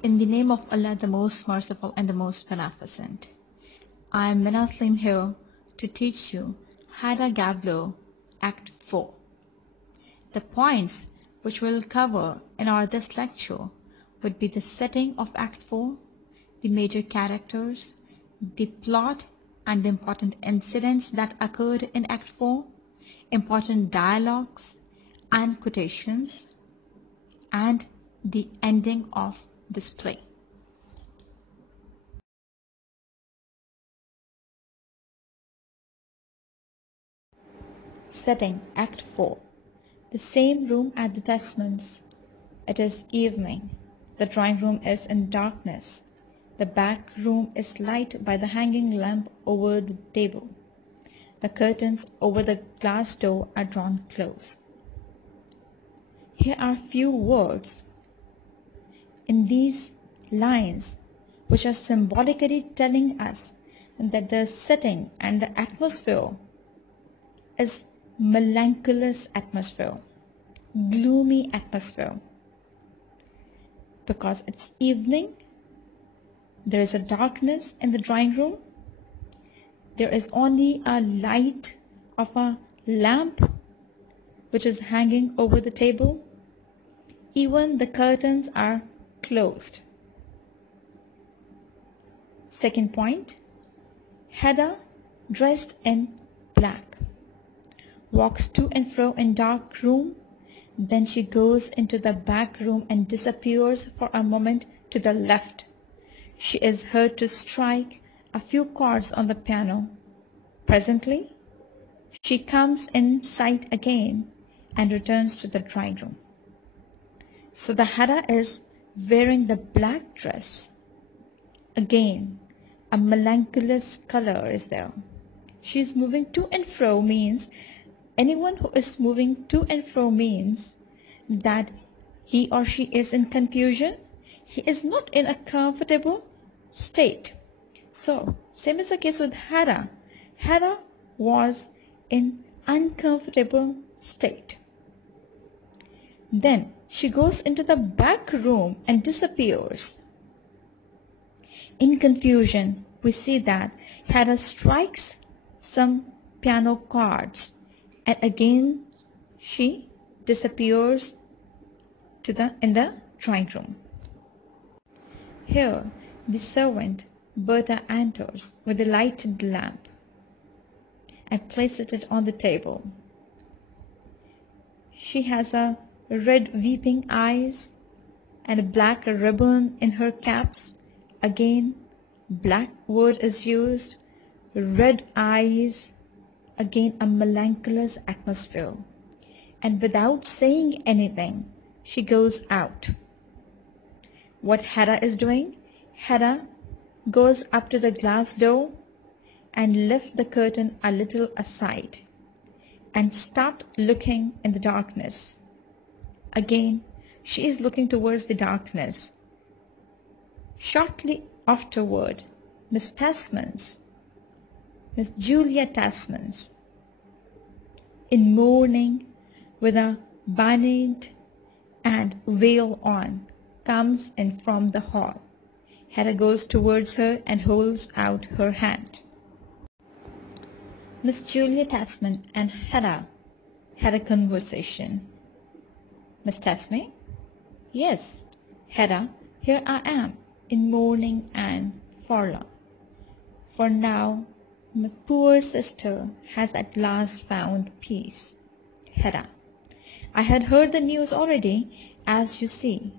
In the name of Allah, the most merciful and the most beneficent. I am Minaslim here to teach you Hera Gablo, Act 4. The points which we'll cover in this lecture would be the setting of Act 4, the major characters, the plot and the important incidents that occurred in Act 4, important dialogues and quotations, and the ending of this play. Setting Act 4. The same room at the Tesmans. It is evening. The drawing room is in darkness. The back room is light by the hanging lamp over the table. The curtains over the glass door are drawn close. Here are few words in these lines which are symbolically telling us that the setting and the atmosphere is melancholious atmosphere, gloomy atmosphere. Because it's evening, there is a darkness in the drawing room. There is only a light of a lamp which is hanging over the table. Even the curtains are closed. Second point, Hera, dressed in black, walks to and fro in dark room. Then she goes into the back room and disappears for a moment to the left. She is heard to strike a few chords on the piano. Presently, she comes in sight again and returns to the drawing room. So the Hera is wearing the black dress. Again, a melancholious color is there. She is moving to and fro means anyone who is moving to and fro means that he or she is in confusion. He is not in a comfortable state. So, same is the case with Hera. Hera was in uncomfortable state. Then she goes into the back room and disappears. In confusion, we see that Hera strikes some piano chords and again she disappears in the drawing room. Here the servant Berta enters with a lighted lamp and places it on the table. She has a red weeping eyes and a black ribbon in her caps. Again, black word is used, red eyes, again a melancholious atmosphere. And without saying anything, she goes out. What Hera is doing? Hera goes up to the glass door and lifts the curtain a little aside and starts looking in the darkness. Again, she is looking towards the darkness. Shortly afterward, Miss Julia Tasmans, in mourning with a bonnet and veil on, comes in from the hall. Hera goes towards her and holds out her hand. Miss Julia Tasman and Hera had a conversation. Miss Tasman? Yes, Hera, here I am, in mourning and forlorn. For now, my poor sister has at last found peace. Hera, I had heard the news already, as you see.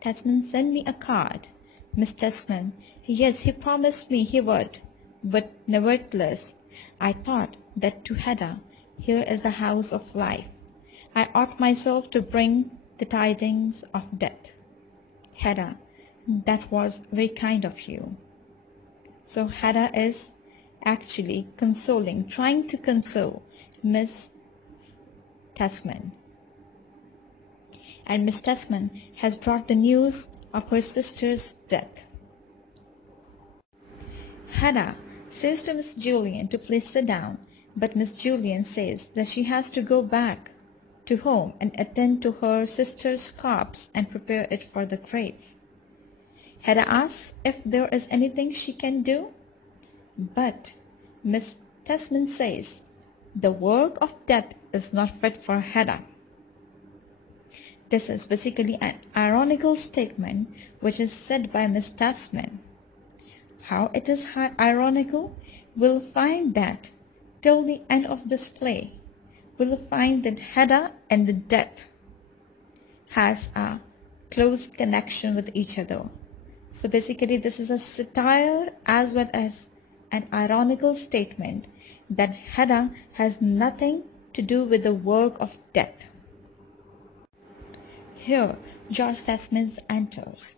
Tasman sent me a card. Miss Tasman, yes, he promised me he would, but nevertheless, I thought that to Hera, here is the house of life. I ought myself to bring the tidings of death. Hera, that was very kind of you. So Hera is actually trying to console Miss Tasman. And Miss Tasman has brought the news of her sister's death. Hera says to Miss Julian to please sit down, but Miss Julian says that she has to go back to home and attend to her sister's corpse and prepare it for the grave. Hera asks if there is anything she can do, but Miss Tesman says the work of death is not fit for Hera. This is basically an ironical statement which is said by Miss Tesman. How it is ironical? We'll find that till the end of this play. We'll find that Hera and the death has a close connection with each other. So basically this is a satire as well as an ironical statement that Hera has nothing to do with the work of death. Here, George Tesman enters.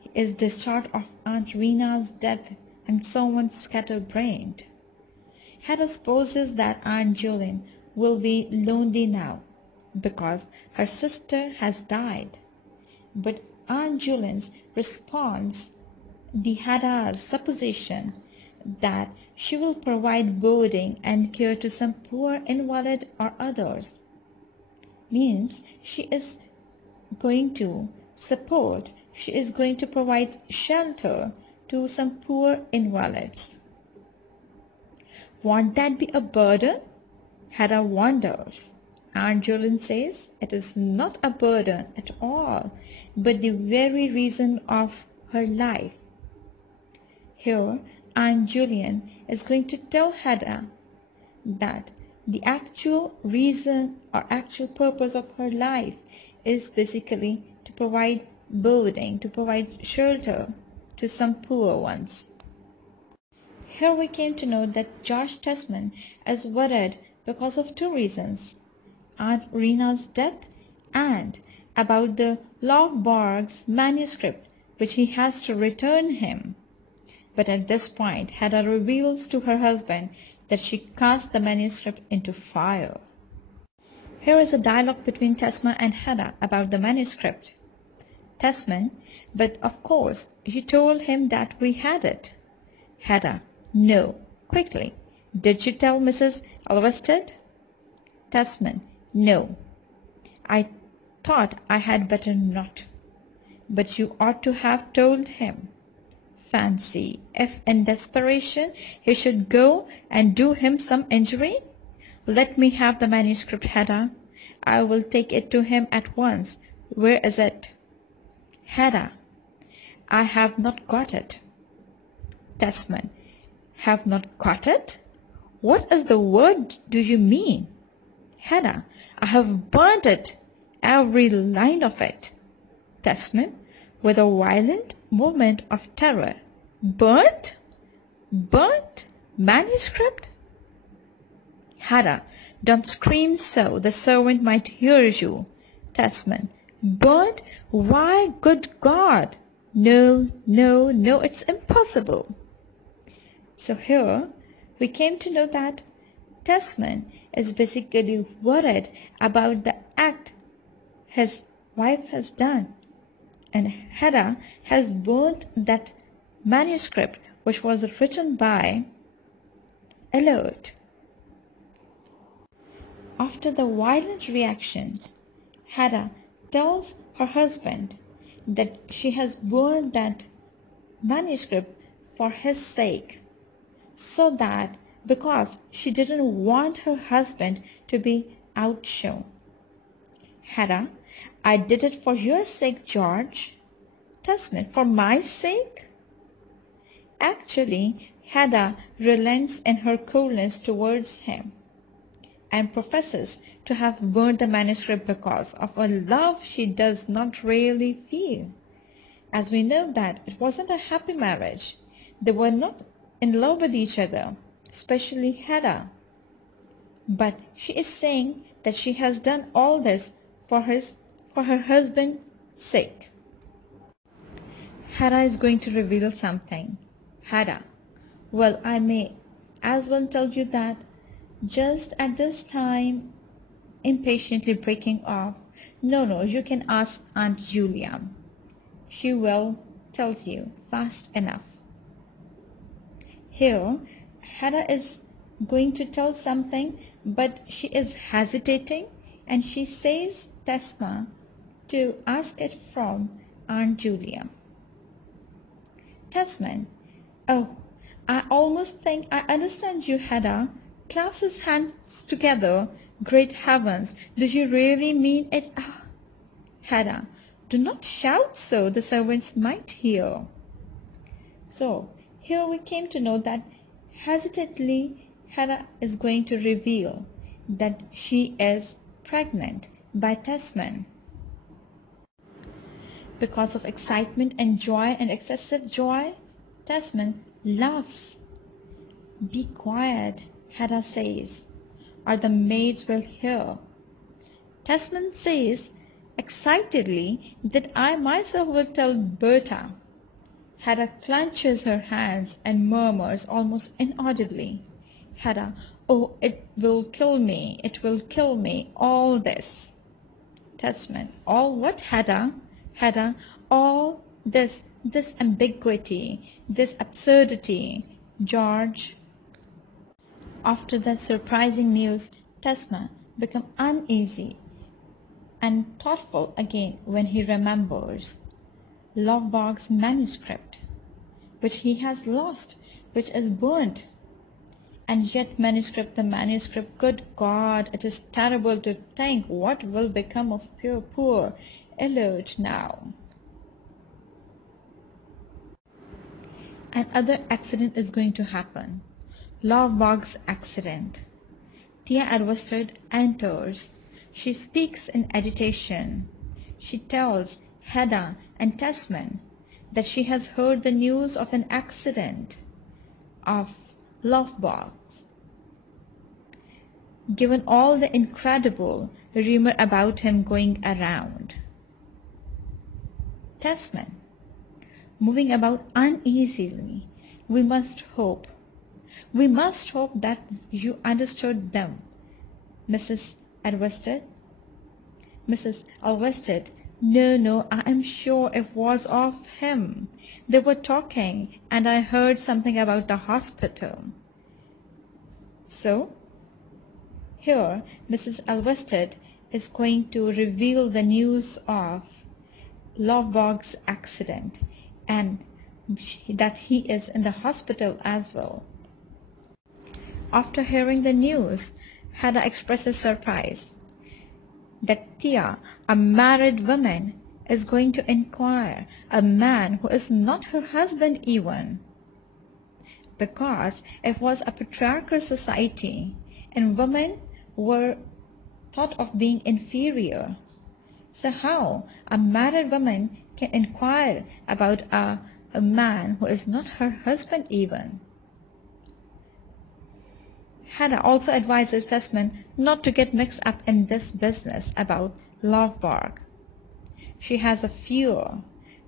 He is distraught of Aunt Rena's death and somewhat scatterbrained. Hera supposes that Aunt Julian will be lonely now because her sister has died. But Aunt Julian's response the Hera's supposition that she will provide boarding and care to some poor invalid or others means she is going to provide shelter to some poor invalids. Won't that be a burden? Hera wonders. Aunt Julian says it is not a burden at all, but the very reason of her life. Here, Aunt Julian is going to tell Hera that the actual reason or actual purpose of her life is basically to provide boarding, to provide shelter to some poor ones. Here we came to know that George Tesman is worried because of two reasons: Aunt Rena's death and about the Love Bragg's manuscript which he has to return him. But at this point, Hera reveals to her husband that she cast the manuscript into fire. Here is a dialogue between Tesman and Hera about the manuscript. Tesman, but of course, you told him that we had it. Hera, no. Quickly, did you tell Mrs. Alvested? Tesman, no. I thought I had better not. But you ought to have told him. Fancy if in desperation he should go and do him some injury. Let me have the manuscript, Hera. I will take it to him at once. Where is it? Hera, I have not got it. Tesman, have not got it? What is the word do you mean? Hera, I have burnt it, every line of it. Tesman, with a violent movement of terror. Burnt? Burnt? Manuscript? Hera, don't scream so, the servant might hear you. Tesman, burnt? Why, good God! No, no, no, it's impossible. So here we came to know that Tesman is basically worried about the act his wife has done. And Hera has burnt that manuscript which was written by Alert. After the violent reaction, Hera tells her husband that she has burned that manuscript for his sake, so that because she didn't want her husband to be outshone. Hera, I did it for your sake, George. Tesman, for my sake? Actually, Hera relents in her coolness towards him and professes to have burned the manuscript because of a love she does not really feel. As we know that it wasn't a happy marriage. They were not in love with each other, especially Hera. But she is saying that she has done all this for her husband's sake. Hera is going to reveal something. Hera, well, I may as well tell you that just at this time, impatiently breaking off, no, you can ask Aunt Julia. She will tell you fast enough. Here, Hera is going to tell something, but she is hesitating, and she says Tesma to ask it from Aunt Julia. Tesman. Oh, I almost think I understand you, Hera. Clasps his hands together. Great heavens, do you really mean it? Ah. Hera, do not shout so, the servants might hear. So, here we came to know that hesitantly Hera is going to reveal that she is pregnant by Tesman. Because of excitement and joy and excessive joy, Tesman laughs. Be quiet, Hera says, or the maids will hear. Tesman says excitedly that I myself will tell Berta. Hera clenches her hands and murmurs almost inaudibly, Hera, oh, it will kill me, all this. Tesman, all what, Hera? Hera, all this ambiguity, this absurdity. George. After that surprising news, Tesman became uneasy and thoughtful again when he remembers Lovborg's manuscript, which he has lost, which is burnt. And yet the manuscript, good God, it is terrible to think what will become of poor Elliot now. Another accident is going to happen. Lovborg's accident. Thea Arvested enters. She speaks in agitation. She tells Hedda and Tesman that she has heard the news of an accident of Lovborg's. Given all the incredible rumor about him going around. Tesman, moving about uneasily, we must hope that you understood them, Mrs. Alvested. Mrs. Alvested, no, I am sure it was of him. They were talking, and I heard something about the hospital. So, here Mrs. Alvested is going to reveal the news of Lovborg's accident and that he is in the hospital as well. After hearing the news, Hedda expresses surprise that Thea, a married woman, is going to inquire a man who is not her husband even, because it was a patriarchal society and women were thought of being inferior. So how a married woman can inquire about a man who is not her husband even? Hedda also advises Tesman not to get mixed up in this business about Lovborg. She has a fear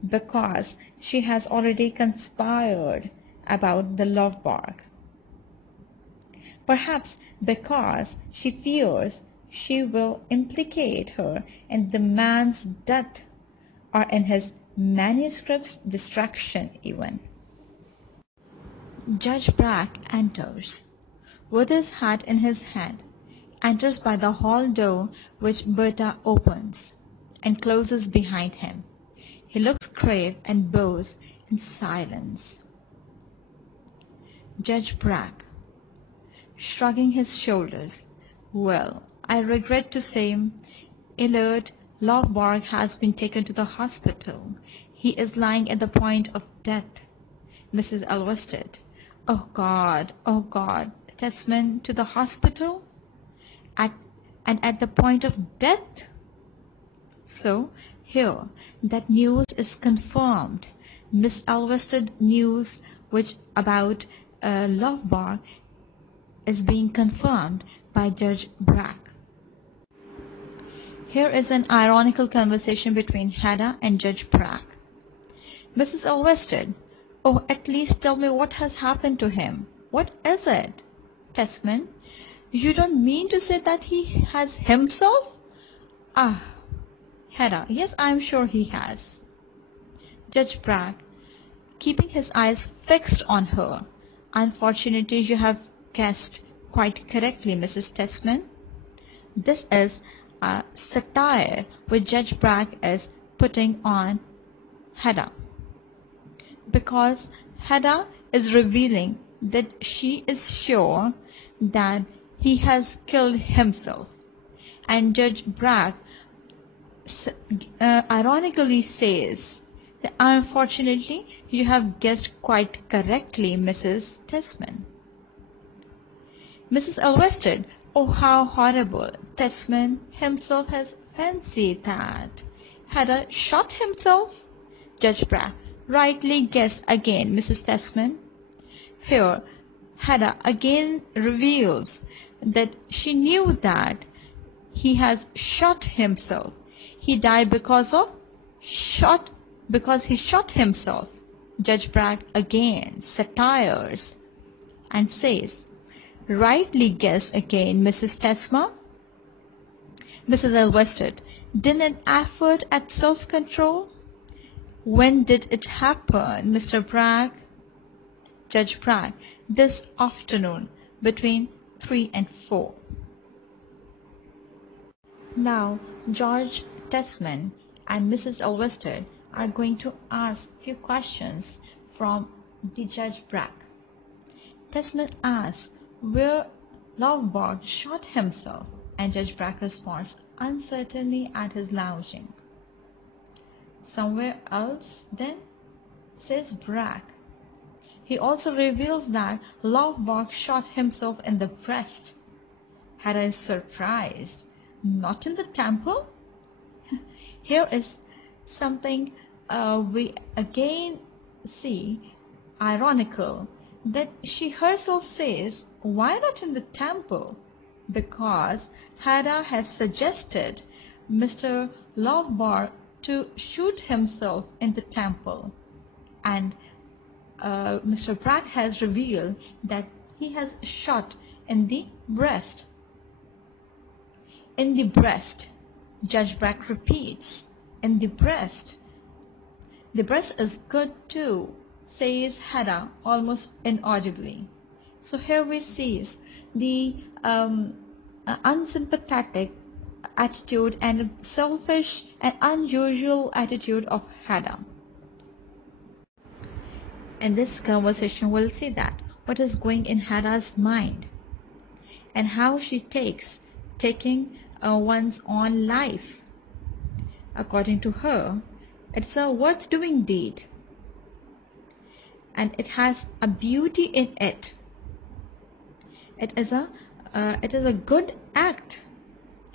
because she has already conspired about the Lovborg. Perhaps because she fears she will implicate her in the man's death or in his manuscript's destruction even. Judge Brack enters, with his hat in his hand, enters by the hall door which Berta opens and closes behind him. He looks grave and bows in silence. Judge Brack, shrugging his shoulders, well, I regret to say, Elliot Lovborg has been taken to the hospital. He is lying at the point of death. Mrs. Alvested, oh God, Tesman to the hospital? At the point of death? So, here, that news is confirmed. Miss Alvested news which about Lovborg is being confirmed by Judge Brack. Here is an ironical conversation between Hedda and Judge Brack. Mrs. Alvested, oh, at least tell me what has happened to him. What is it? Tesman, you don't mean to say that he has himself? Ah, Hedda, yes, I am sure he has. Judge Bragg, keeping his eyes fixed on her. Unfortunately, you have guessed quite correctly, Mrs. Tesman. This is a satire which Judge Bragg is putting on Hedda. because Hera is revealing that she is sure that he has killed himself. And Judge Bragg ironically says that unfortunately you have guessed quite correctly, Mrs. Tesman. Mrs. Elvested, oh how horrible. Tesman himself has fancied that. Had shot himself? Judge Pratt, rightly guessed again, Mrs. Tesman. Here, Hera again reveals that she knew that he has shot himself. He died because he shot himself. Judge Bragg again satires and says, rightly guessed again, Mrs. Tesma. Mrs. Elvested, did an effort at self-control? When did it happen, Mr. Bragg? Judge Bragg, this afternoon between 3 and 4. Now, George Tesman and Mrs. Elvested are going to ask few questions from the Judge Brack. Tesman asks where Lovborg shot himself, and Judge Brack responds uncertainly at his lounging. Somewhere else then, says Brack. He also reveals that Lovborg shot himself in the breast. Hera is surprised. Not in the temple? Here is something we again see ironical, that she herself says, why not in the temple? Because Hera has suggested Mr. Lovborg to shoot himself in the temple, and Mr. Brack has revealed that he has shot in the breast. In the breast, Judge Brack repeats, in the breast. The breast is good too, says Hera almost inaudibly. So here we see the unsympathetic attitude and selfish and unusual attitude of Hera. In this conversation, we'll see that what is going in Hera's mind and how she taking one's own life. According to her, it's a worth doing deed, and it has a beauty in it. It is a good act.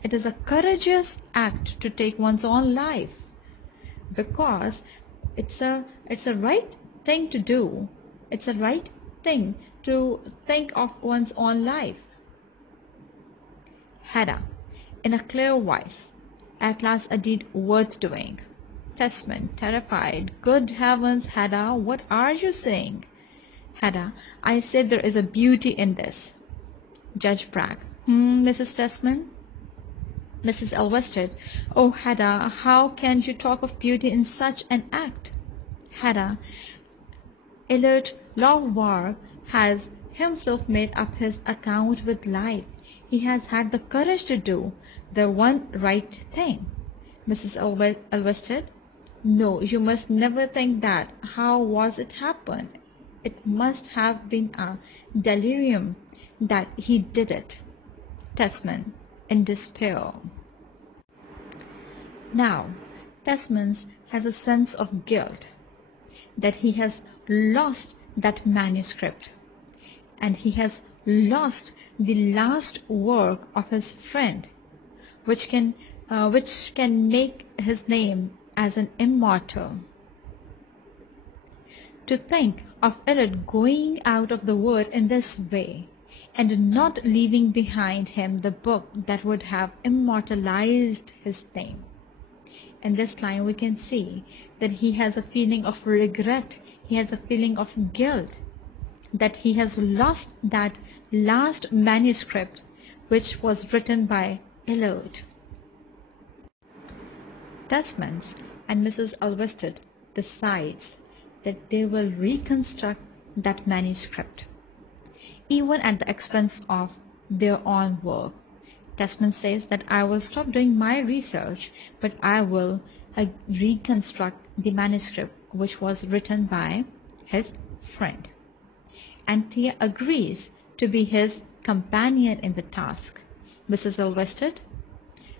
It is a courageous act to take one's own life, because it's a right thing to do. It's a right thing to think of one's own life. Hera, in a clear voice, at last a deed worth doing. Tesman, terrified, good heavens, Hera, what are you saying? Hera, I said there is a beauty in this. Judge Bragg, Mrs. Tesman? Mrs. Elvested, oh Hera, how can you talk of beauty in such an act? Hera, Illard Lovborg has himself made up his account with life. He has had the courage to do the one right thing. Mrs. Elvested, no, you must never think that. How was it happen? It must have been a delirium that he did it. Tesman, in despair. Now, Tesman has a sense of guilt that he has lost that manuscript, and he has lost the last work of his friend, which can make his name as an immortal. To think of Illard going out of the world in this way and not leaving behind him the book that would have immortalized his name. In this line we can see that he has a feeling of regret, he has a feeling of guilt, that he has lost that last manuscript which was written by Illard. Tesman and Mrs. Elvested decides that they will reconstruct that manuscript, even at the expense of their own work. Tesman says that I will stop doing my research, but I will reconstruct the manuscript which was written by his friend, and Thea agrees to be his companion in the task. Mrs. Elveston,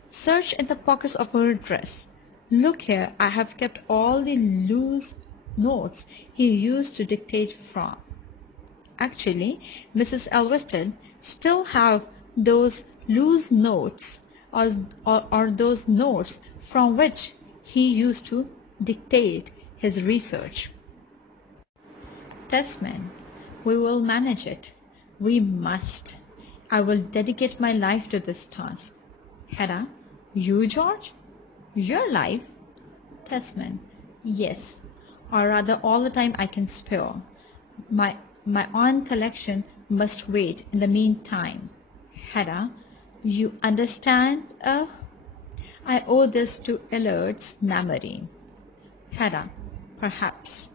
search in the pockets of her dress. Look here, I have kept all the loose notes he used to dictate from. Actually, Mrs. Elveston still have those loose notes or those notes from which he used to dictate his research. Testman, we will manage it. We must. I will dedicate my life to this task. Hera, you, George? Your life? Testman, yes, or rather all the time I can spare. My own collection must wait in the meantime. Hera, you understand? I owe this to Ellard's memory. Hera, perhaps.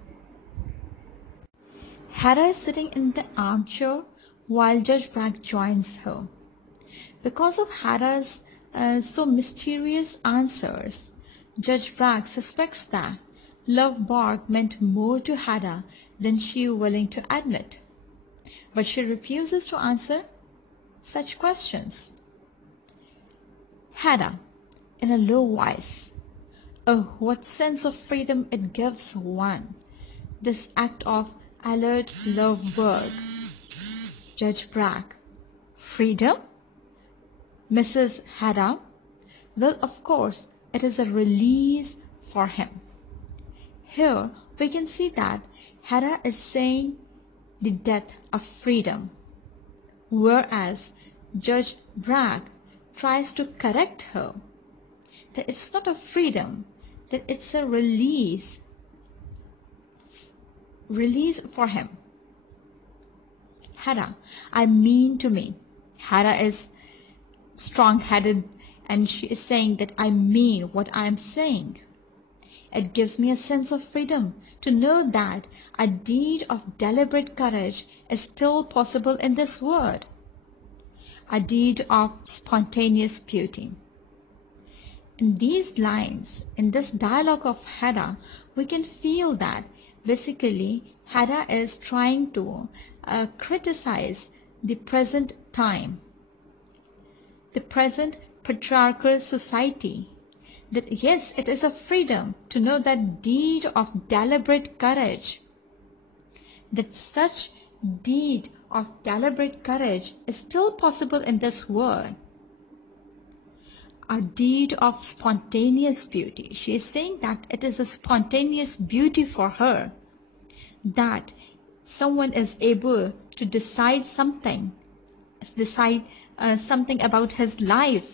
Hera is sitting in the armchair while Judge Bragg joins her. Because of Hera's so mysterious answers, Judge Bragg suspects that Love Bark meant more to Hera than she is willing to admit. But she refuses to answer such questions. Hera, in a low voice, oh, what sense of freedom it gives one, this act of alert love work. Judge Bragg, freedom? Mrs. Hera, well, of course, it is a release for him. Here we can see that Hera is saying the death of freedom, whereas Judge Bragg tries to correct her that it's not a freedom, that it's a release for him. Hera, I mean to me. Hera is strong-headed and she is saying that I mean what I am saying. It gives me a sense of freedom to know that a deed of deliberate courage is still possible in this world. A deed of spontaneous beauty. In these lines, in this dialogue of Hera, we can feel that basically Hera is trying to criticize the present time, the present patriarchal society, that yes, it is a freedom to know that deed of deliberate courage, that such deed of deliberate courage is still possible in this world. A deed of spontaneous beauty. She is saying that it is a spontaneous beauty for her, that someone is able to decide something about his life.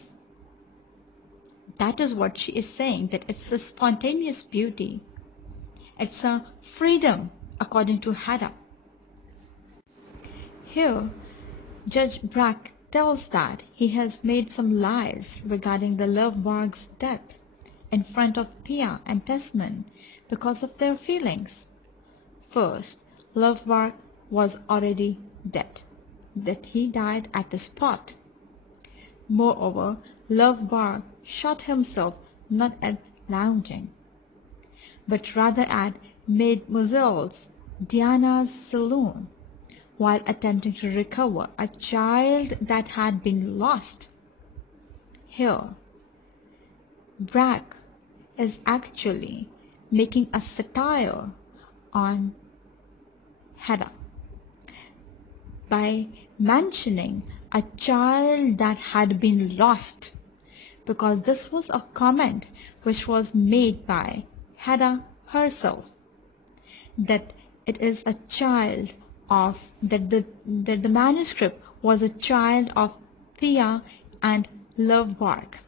That is what she is saying, that it's a spontaneous beauty. It's a freedom, according to Hera. Here, Judge Brack tells that he has made some lies regarding the Love Bark's death in front of Thea and Testman because of their feelings. First, Love Bark was already dead, that he died at the spot. Moreover, Love Bark shot himself not at lounging, but rather at Mademoiselle Diana's saloon, while attempting to recover a child that had been lost. Here, Bragg is actually making a satire on Hera by mentioning a child that had been lost, because this was a comment which was made by Hera herself, that it is a child of, that the manuscript was a child of Thea and Love Bark.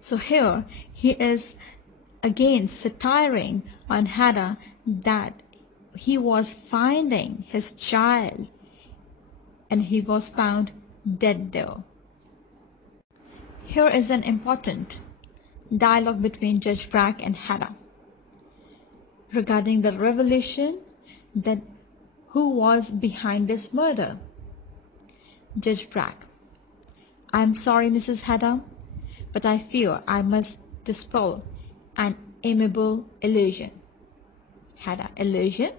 So here he is again satiring on Hera that he was finding his child and he was found dead there. Here is an important dialogue between Judge Brack and Hera regarding the revelation that who was behind this murder. Judge Brack, I am sorry, Mrs. Hera, but I fear I must dispel an amiable illusion. Hera, illusion?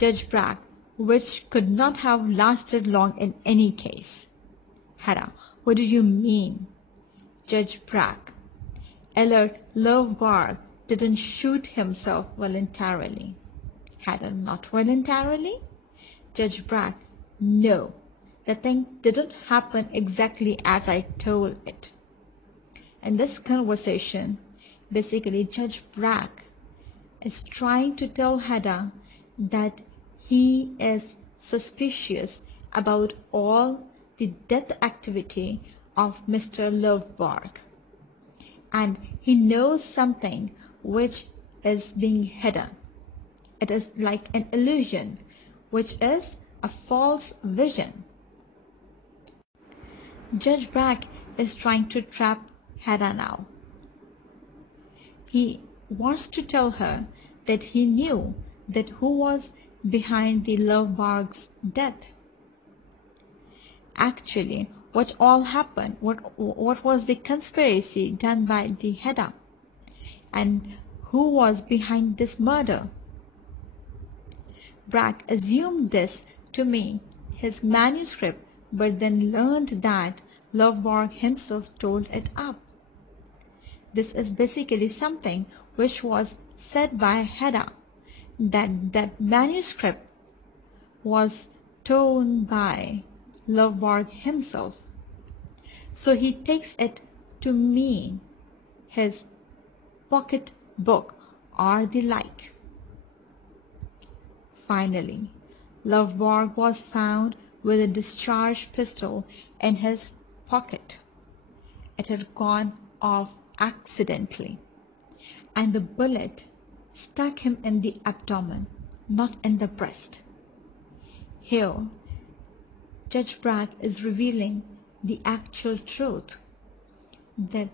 Judge Bragg, which could not have lasted long in any case. Hera, what do you mean? Judge Bragg, alert Lovborg didn't shoot himself voluntarily. Hera, not voluntarily? Judge Bragg, no. The thing didn't happen exactly as I told it. In this conversation, basically Judge Bragg is trying to tell Hera that he is suspicious about all the death activity of Mr. Lovborg, and he knows something which is being hidden. It is like an illusion, which is a false vision. Judge Bragg is trying to trap Hera now. He wants to tell her that he knew that who was behind the Lovborg's death. Actually, what all happened, what was the conspiracy done by the Hera, and who was behind this murder? Brack assumed this to mean his manuscript, but then learned that Lovborg himself told it up. This is basically something which was said by Hera, that manuscript was torn by Lovborg himself. So he takes it to mean his pocket book or the like. Finally, Lovborg was found with a discharged pistol in his pocket. It had gone off accidentally, and the bullet stuck him in the abdomen, not in the breast. Here, Judge Bragg is revealing the actual truth, that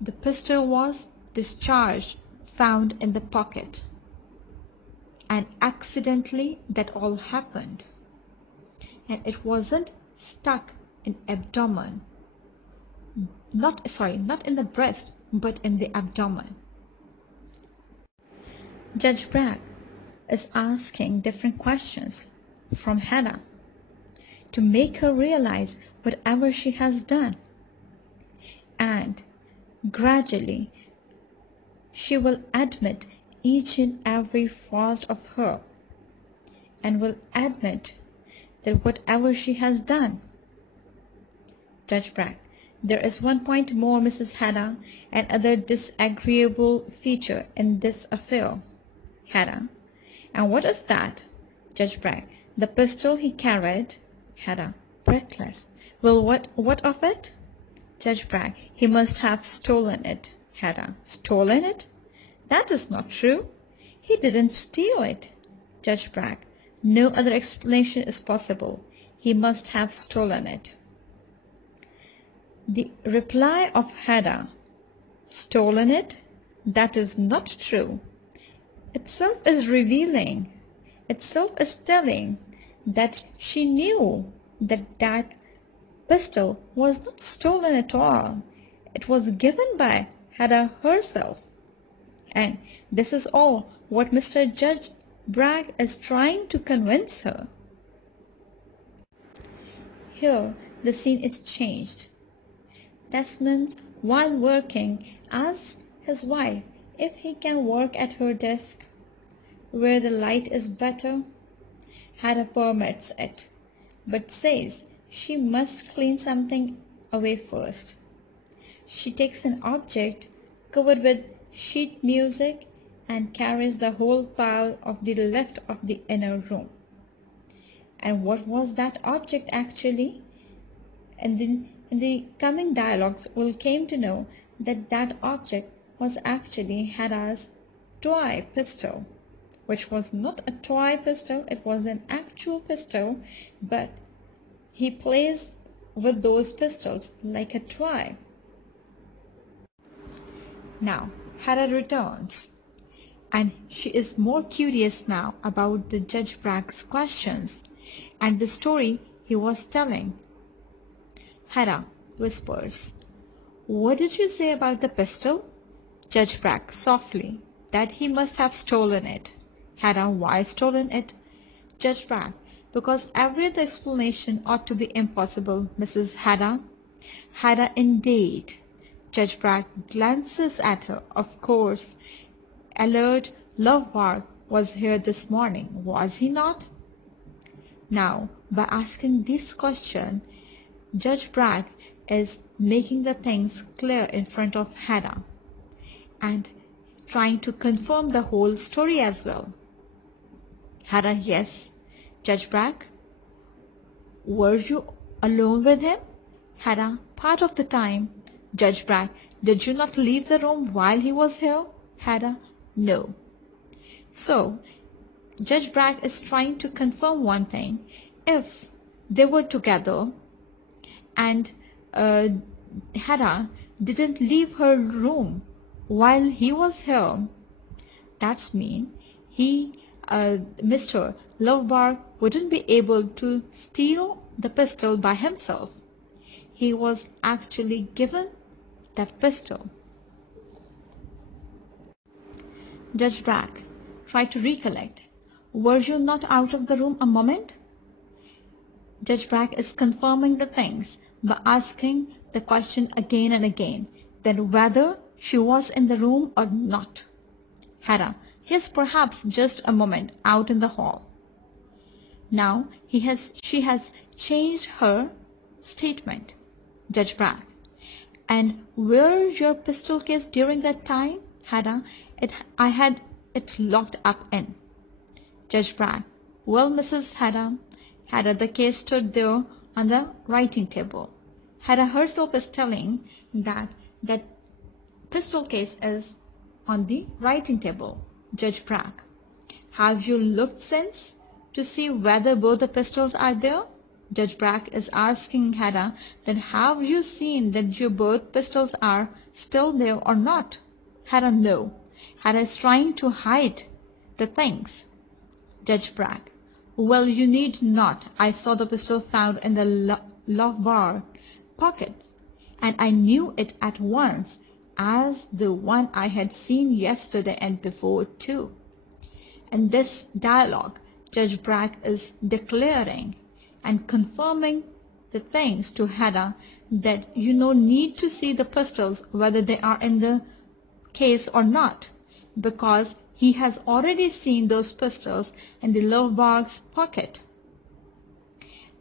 the pistol was discharged, found in the pocket, and accidentally that all happened, and it wasn't stuck in abdomen, not in the breast, but in the abdomen. Judge Bragg is asking different questions from Hera to make her realize whatever she has done, and gradually she will admit each and every fault of her, and will admit that whatever she has done. Judge Bragg, there is one point more, Mrs. Hera, and other disagreeable feature in this affair. Hera, and what is that? Judge Bragg, the pistol he carried. Hera, breathless. Well, what of it? Judge Bragg, he must have stolen it. Hera, stolen it? That is not true. He didn't steal it. Judge Bragg, no other explanation is possible. He must have stolen it. The reply of Hera, stolen it? That is not true. Itself is revealing, itself is telling that she knew that that pistol was not stolen at all. It was given by Hera herself. And this is all what Mr. Judge Bragg is trying to convince her. Here, the scene is changed. Desmond, while working, asks his wife if he can work at her desk where the light is better. Hera permits it, but says she must clean something away first. She takes an object covered with sheet music and carries the whole pile of the left of the inner room. And what was that object actually? And then in the coming dialogues we'll came to know that that object was actually Hera's toy pistol, which was not a toy pistol, it was an actual pistol, but he plays with those pistols like a toy. Now, Hera returns, and she is more curious now about the Judge Bragg's questions and the story he was telling. Hera whispers, "What did you say about the pistol?" Judge Bragg softly, "That he must have stolen it." Hera, why stolen it? Judge Brack, because every other explanation ought to be impossible, Mrs. Hera. Hera, indeed. Judge Brack glances at her. Of course, alert Lovebark was here this morning, was he not? Now, by asking this question, Judge Bragg is making the things clear in front of Hera and trying to confirm the whole story as well. Hera, yes. Judge Bragg, were you alone with him? Hera, part of the time. Judge Bragg, did you not leave the room while he was here? Hera, no. So, Judge Bragg is trying to confirm one thing. If they were together and Hera didn't leave her room while he was here, that's mean Mr. Lovebark wouldn't be able to steal the pistol by himself. He was actually given that pistol. Judge Bragg, try to recollect. Were you not out of the room a moment? Judge Bragg is confirming the things by asking the question again and again, then whether she was in the room or not. Hera, yes, perhaps just a moment out in the hall. Now she has changed her statement. Judge Bragg, and where your pistol case during that time? Hera, I had it locked up in. Judge Bragg, well, Mrs. Hera, the case stood there on the writing table. Hera herself is telling that pistol case is on the writing table. Judge Bragg, have you looked since to see whether both the pistols are there? Judge Bragg is asking Hera, then have you seen that your both pistols are still there or not? Hera, no. Hera is trying to hide the things. Judge Bragg, well, you need not. I saw the pistol found in the Lovebark pocket, and I knew it at once as the one I had seen yesterday and before too. In this dialogue, Judge Bragg is declaring and confirming the things to Hera that you no need to see the pistols whether they are in the case or not, because he has already seen those pistols in the Lovebark's pocket.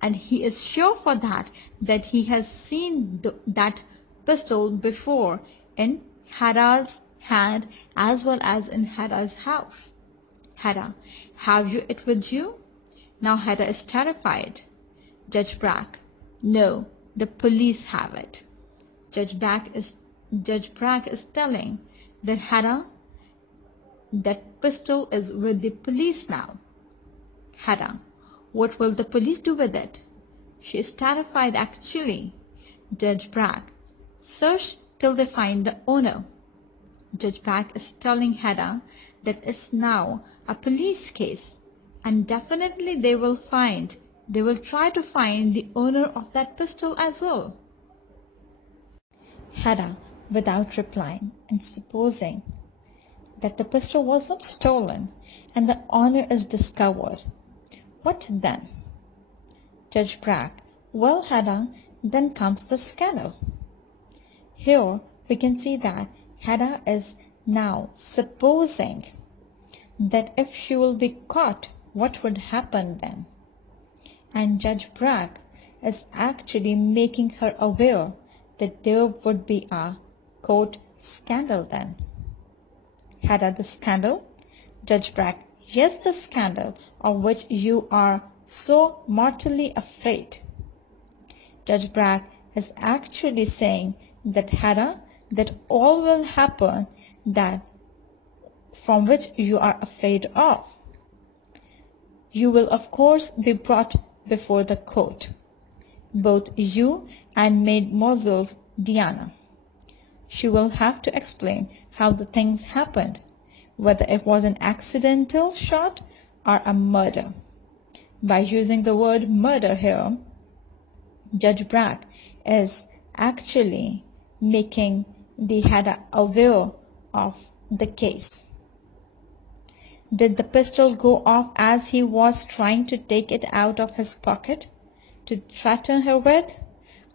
And he is sure for that he has seen that pistol before in Hera's hand as well as in Hera's house. Hera, have you it with you? Now Hera is terrified. Judge Bragg, no, the police have it. Judge Bragg is telling that Hera, that pistol is with the police now. Hera, what will the police do with it? She is terrified actually. Judge Bragg, search till they find the owner. Judge Bragg is telling Hera that it's now a police case and definitely they will try to find the owner of that pistol as well. Hera, without replying and supposing that the pistol was not stolen and the owner is discovered, what then? Judge Bragg, well, Hera, then comes the scandal. Here we can see that Hera is now supposing that if she will be caught, what would happen then? And Judge Bragg is actually making her aware that there would be a court scandal then. Hera, the scandal? Judge Bragg, yes, the scandal of which you are so mortally afraid. Judge Bragg is actually saying that Hera, that all will happen that from which you are afraid of. You will of course be brought before the court, both you and Mademoiselle Diana. She will have to explain how the things happened, whether it was an accidental shot or a murder. By using the word murder here, Judge Bragg is actually making the Hera aware of the case. Did the pistol go off as he was trying to take it out of his pocket to threaten her with?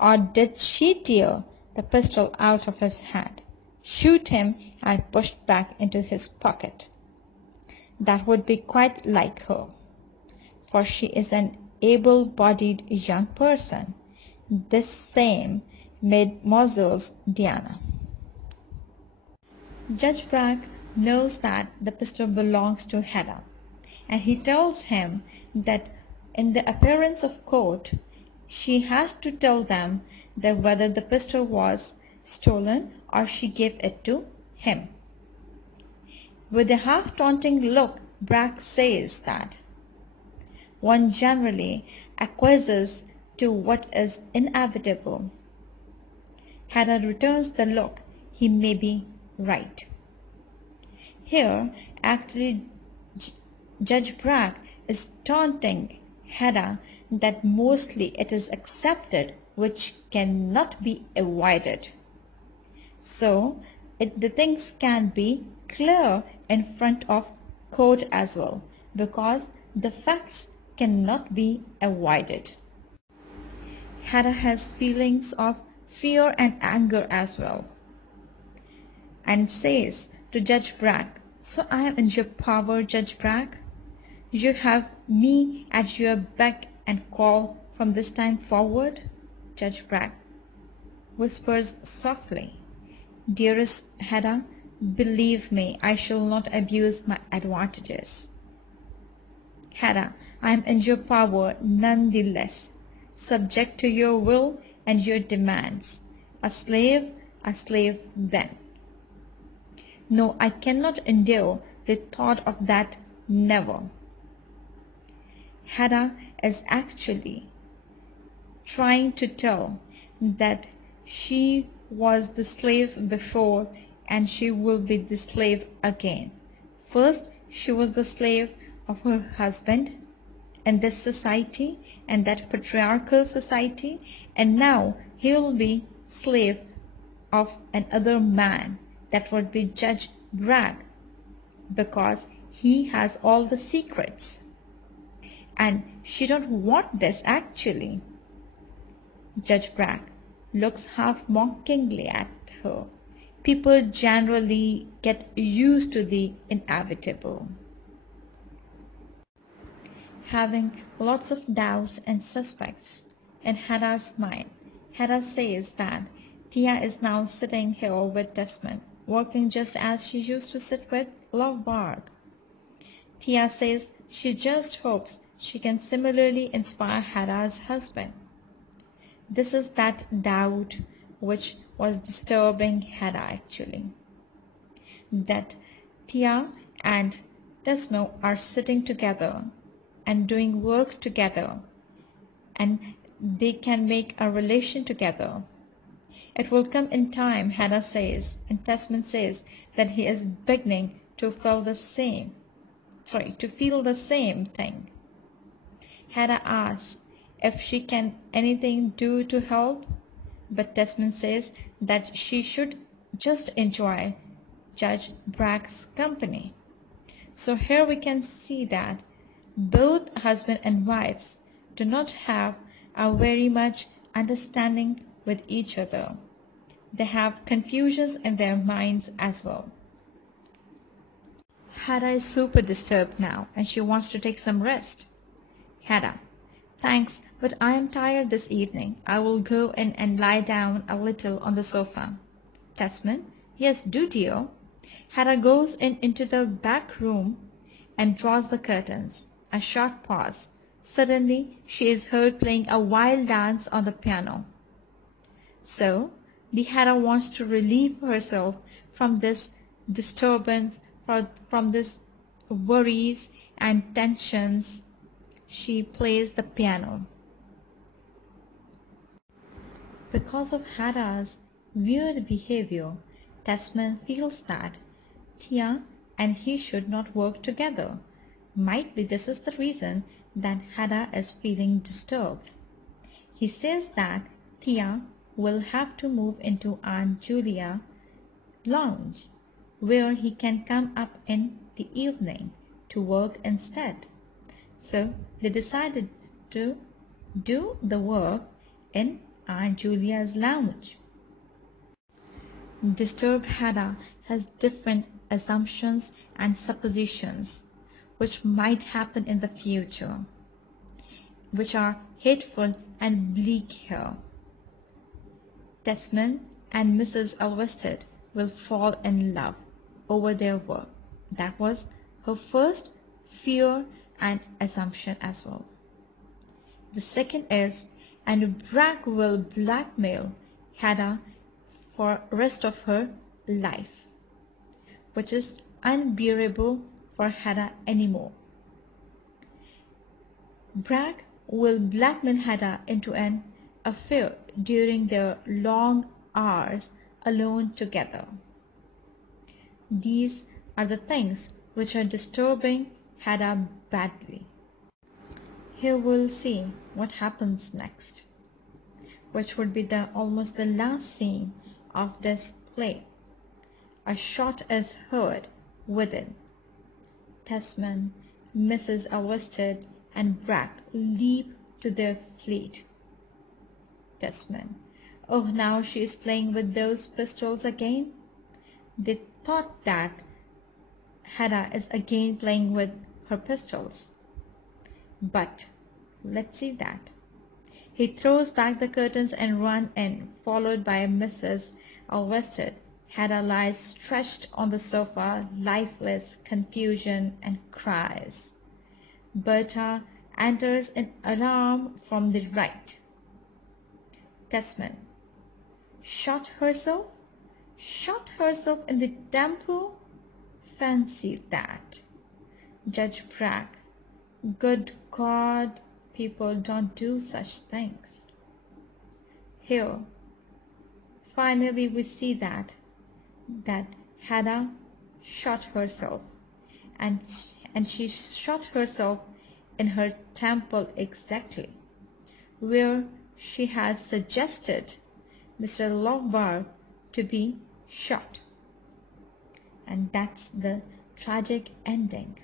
Or did she tear the pistol out of his hand, shoot him, and push back into his pocket? That would be quite like her, for she is an able-bodied young person, this same Mademoiselle Diana. Judge Bragg knows that the pistol belongs to Hera, and he tells him that in the appearance of court, she has to tell them that whether the pistol was stolen or she gave it to him. With a half-taunting look, Brack says that one generally acquiesces to what is inevitable. Hera returns the look. He may be right. Here, actually, Judge Brack is taunting Hera that mostly it is accepted which cannot be avoided. So, the things can be clear in front of court as well, because the facts cannot be avoided. Hera has feelings of fear and anger as well, and says to Judge Brack, "So I am in your power, Judge Brack. You have me at your beck and call from this time forward." Judge Brack whispers softly, "Dearest Hera, believe me, I shall not abuse my advantages." "Hera, I am in your power none the less, subject to your will and your demands. A slave then. No, I cannot endure the thought of that, never." Hera is actually trying to tell that she was the slave before and she will be the slave again. First, she was the slave of her husband in this society and that patriarchal society, and now he will be slave of another man, that would be Judge Bragg, because he has all the secrets. And she don't want this actually. Judge Bragg looks half mockingly at her. People generally get used to the inevitable. Having lots of doubts and suspects in Hera's mind, Hera says that Thea is now sitting here with Desmond, working just as she used to sit with Love Bragg. Thea says she just hopes she can similarly inspire Hera's husband. This is that doubt which was disturbing Hera actually. That Thea and Desmond are sitting together and doing work together, and they can make a relation together. It will come in time, Hera says, and Desmond says that he is beginning to feel the same thing. Hera asks if she can anything do to help, but Desmond says that she should just enjoy Judge Brack's company. So here we can see that both husband and wives do not have a very much understanding with each other. They have confusions in their minds as well. Hera is super disturbed now and she wants to take some rest. Hera: "Thanks, but I am tired this evening. I will go in and lie down a little on the sofa." Desmond: "Yes, do, dear." Hera goes into the back room and draws the curtains. A short pause. Suddenly, she is heard playing a wild dance on the piano. So, the Hera wants to relieve herself from this disturbance, from this worries and tensions. She plays the piano. Because of Hera's weird behavior, Desmond feels that Thea and he should not work together. Might be this is the reason that Hera is feeling disturbed. He says that Thea will have to move into Aunt Julia's lounge, where he can come up in the evening to work instead. So they decided to do the work in Aunt Julia's lounge. Disturbed Hera has different assumptions and suppositions which might happen in the future, which are hateful and bleak here. Desmond and Mrs. Alvested will fall in love over their work. That was her first fear and assumption as well. The second is, and Bragg will blackmail Hera for rest of her life, which is unbearable for Hera anymore. Bragg will blackmail Hera into an affair during their long hours alone together. These are the things which are disturbing Hera badly. Here we'll see what happens next, which would be almost the last scene of this play. A shot is heard within. Desmond, Mrs. Alvested, and Brack leap to their feet. Desmond, oh, now she is playing with those pistols again. They thought that Hera is again playing with her pistols. But let's see that. He throws back the curtains and runs in, followed by Mrs. Alvested. Hera lies stretched on the sofa, lifeless, confusion, and cries. Berta enters in alarm from the right. Desmond, shot herself? Shot herself in the temple? Fancy that. Judge Bragg, good God, people don't do such things. Here, finally we see that Hera shot herself, and she shot herself in her temple exactly, where she has suggested Mr. Lovbar to be shot. And that's the tragic ending.